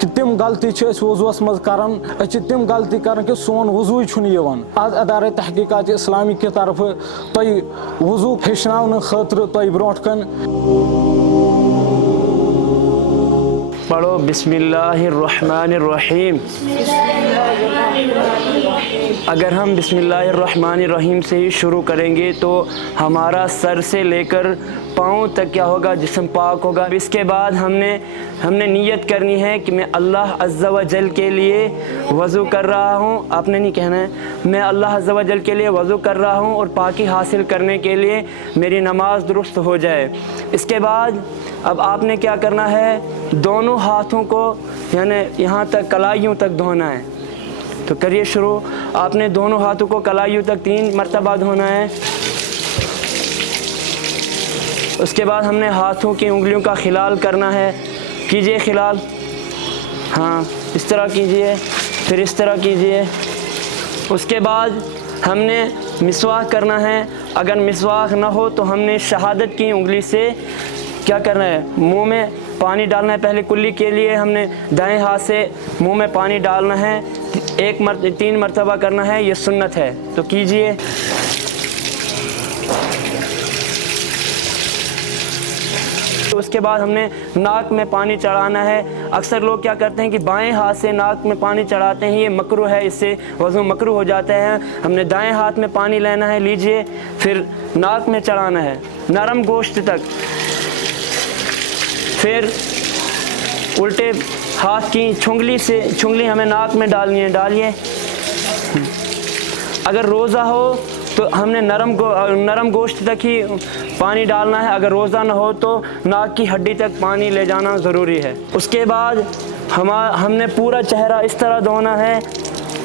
کہ تم غلطی چھ اس وضوس مز کران اس تم غلطی کران کہ سون وضو چھن یوان آز ادارے تحقیقات اسلامی کی طرف تھی وضو ہیچناؤن خاطر تھی برونٹ کن پڑھو بسم اللہ الرحمن الرحیم۔ اگر ہم بسم اللہ الرحمن الرحیم سے ہی شروع کریں گے تو ہمارا سر سے لے کر پاؤں تک کیا ہوگا، جسم پاک ہوگا۔ اس کے بعد ہم نے نیت کرنی ہے کہ میں اللہ عز و جل کے لیے وضو کر رہا ہوں۔ آپ نے نہیں کہنا ہے میں اللہ عز و جل کے لیے وضو کر رہا ہوں اور پاکی حاصل کرنے کے لیے میری نماز درست ہو جائے۔ اس کے بعد اب آپ نے کیا کرنا ہے، دونوں ہاتھوں کو یعنی یہاں تک کلائیوں تک دھونا ہے۔ تو کریے شروع۔ آپ نے دونوں ہاتھوں کو کلائیوں تک 3 مرتبہ دھونا ہے۔ اس کے بعد ہم نے ہاتھوں کی انگلیوں کا خلال کرنا ہے۔ کیجئے خلال، ہاں اس طرح کیجئے، پھر اس طرح کیجئے۔ اس کے بعد ہم نے مسواک کرنا ہے۔ اگر مسواک نہ ہو تو ہم نے شہادت کی انگلی سے کیا کرنا ہے، منہ میں پانی ڈالنا ہے۔ پہلے کلی کے لیے ہم نے دائیں ہاتھ سے منہ میں پانی ڈالنا ہے، 3 مرتبہ کرنا ہے، یہ سنت ہے۔ تو کیجئے۔ اس کے بعد ہم نے ناک میں پانی چڑھانا ہے۔ اکثر لوگ کیا کرتے ہیں کہ بائیں ہاتھ سے ناک میں پانی چڑھاتے ہیں، یہ مکروہ ہے، اس سے وضو مکروہ ہو جاتا ہے۔ ہم نے دائیں ہاتھ میں پانی لینا ہے، لیجئے، پھر ناک میں چڑھانا ہے نرم گوشت تک، پھر الٹے ہاتھ کی چھنگلی ہمیں ناک میں ڈالنی ہے، ڈالیے۔ اگر روزہ ہو تو ہم نے نرم گوشت تک ہی پانی ڈالنا ہے، اگر روزہ نہ ہو تو ناک کی ہڈی تک پانی لے جانا ضروری ہے۔ اس کے بعد ہم نے پورا چہرہ اس طرح دھونا ہے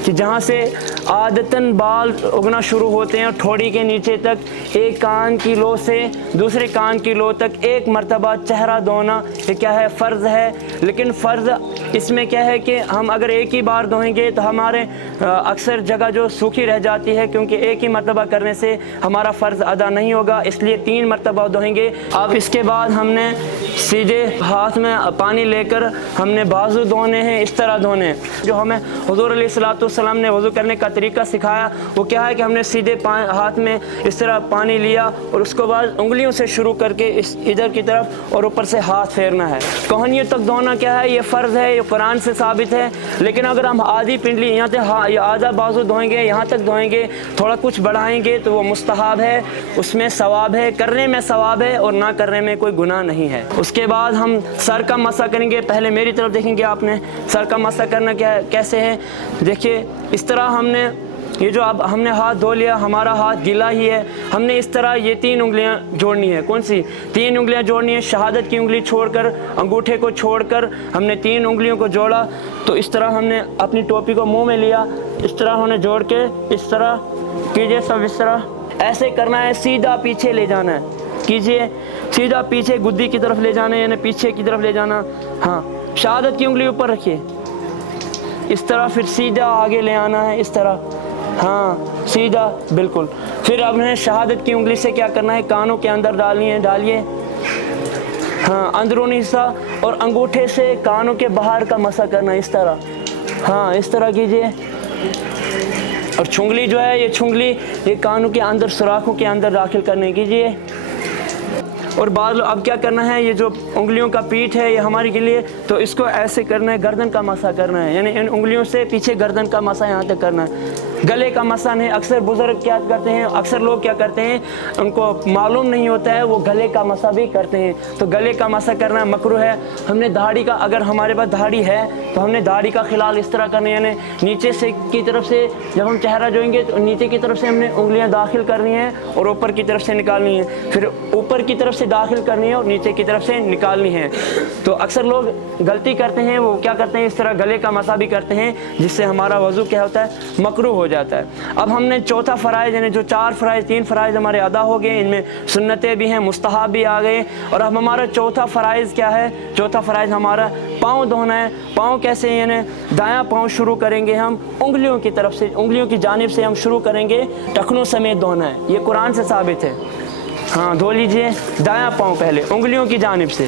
کہ جہاں سے عادتاً بال اگنا شروع ہوتے ہیں اور ٹھوڑی کے نیچے تک، ایک کان کی لو سے دوسرے کان کی لو تک 1 مرتبہ چہرہ دھونا، یہ کیا ہے، فرض ہے۔ لیکن فرض اس میں کیا ہے کہ ہم اگر ایک ہی بار دھوئیں گے تو ہمارے اکثر جگہ جو سوکھی رہ جاتی ہے، کیونکہ ایک ہی مرتبہ کرنے سے ہمارا فرض ادا نہیں ہوگا، اس لیے 3 مرتبہ دھوئیں گے۔ اب اس کے بعد ہم نے سیدھے ہاتھ میں پانی لے کر ہم نے بازو دھونے ہیں، اس طرح دھونے ہیں۔ جو ہمیں حضور علیہ السلام نے وضو کرنے کا طریقہ سکھایا وہ کیا ہے کہ ہم نے سیدھے ہاتھ میں اس طرح پانی لیا اور اس کو بعد انگلیوں سے شروع کر کے ادھر کی طرف اور اوپر سے ہاتھ پھیرنا ہے۔ کوہنیوں تک دھونا کیا ہے، یہ فرض ہے، یہ قرآن سے ثابت ہے۔ لیکن اگر ہم آدھی پنڈلی یہاں سے آدھا بازو دھوئیں گے، یہاں تک دھوئیں گے، تھوڑا کچھ بڑھائیں گے تو وہ مستحب ہے، اس میں ثواب ہے، کرنے میں ثواب ہے اور نہ کرنے میں کوئی گناہ نہیں ہے۔ اس کے بعد ہم سر کا مسح کریں گے۔ پہلے میری طرف دیکھیں گے، آپ نے سر کا مسح کرنا کیسے ہے، دیکھیے اس طرح ہم نے یہ جو اب ہم نے ہاتھ دھو لیا، ہمارا ہاتھ گیلا ہی ہے، ہم نے اس طرح یہ 3 انگلیاں جوڑنی ہے۔ کون سی 3 انگلیاں جوڑنی ہے؟ شہادت کی انگلی چھوڑ کر، انگوٹھے کو چھوڑ کر ہم نے 3 انگلیوں کو جوڑا۔ تو اس طرح ہم نے اپنی ٹوپی کو منہ میں لیا، اس طرح ہم نے جوڑ کے اس طرح کیجئے، سب اس طرح ایسے کرنا ہے، سیدھا پیچھے لے جانا ہے۔ کیجئے، سیدھا پیچھے گدی کی طرف لے جانا ہے، یعنی پیچھے کی طرف لے جانا۔ ہاں، شہادت کی انگلی اوپر رکھیے، اس طرح، پھر سیدھا آگے لے آنا ہے، اس طرح، ہاں سیدھا بالکل۔ پھر اب نے شہادت کی انگلی سے کیا کرنا ہے، کانوں کے اندر ڈالنی ہے، ڈالیے، ہاں اندرونی حصہ، اور انگوٹھے سے کانوں کے باہر کا مسح کرنا ہے، اس طرح، ہاں اس طرح کیجئے۔ اور چھنگلی جو ہے، یہ چھنگلی یہ کانوں کے اندر سوراخوں کے اندر داخل کرنے کیجئے۔ اور بعض اب کیا کرنا ہے، یہ جو انگلیوں کا پیٹھ ہے یہ ہماری کے لیے، تو اس کو ایسے کرنا ہے، گردن کا مسح کرنا ہے، یعنی ان انگلیوں سے پیچھے گردن کا مسح یہاں تک کرنا ہے، گلے کا مسح نہیں۔ اکثر بزرگ کیا کرتے ہیں، اکثر لوگ کیا کرتے ہیں، ان کو معلوم نہیں ہوتا ہے، وہ گلے کا مسح بھی کرتے ہیں، تو گلے کا مسح کرنا مکروہ ہے۔ ہم نے داڑھی کا، اگر ہمارے پاس داڑھی ہے تو ہم نے داڑھی کا خلال اس طرح کرنا ہے، یعنی نیچے سے کی طرف سے جب ہم چہرہ جوئیں گے تو نیچے کی طرف سے ہم نے انگلیاں داخل کرنی ہیں اور اوپر کی طرف سے نکالنی ہے، پھر اوپر کی طرف سے داخل کرنی ہے اور نیچے کی طرف سے نکالنی ہے۔ تو اکثر لوگ غلطی کرتے ہیں، وہ کیا کرتے ہیں، اس طرح گلے کا مسح بھی کرتے ہیں، جس سے ہمارا وضو کیا ہوتا ہے، مکروہ ہو جاتا ہے۔ اب ہم نے چوتھا فرائض، یعنی جو 4 فرائض، 3 فرائض ہمارے ادا ہو گئے، ان میں سنتیں بھی ہیں، مستحب بھی آ گئے، اور اب ہمارا چوتھا فرائض کیا ہے، چوتھا فرائض ہمارا پاؤں دھونا ہے۔ پاؤں کیسے، یعنی دایاں پاؤں شروع کریں گے ہم انگلیوں کی طرف سے، انگلیوں کی جانب سے ہم شروع کریں گے، ٹخنوں سمیت دھونا ہے، یہ قرآن سے ثابت ہے۔ ہاں دھو لیجئے دایاں پاؤں پہلے انگلیوں کی جانب سے،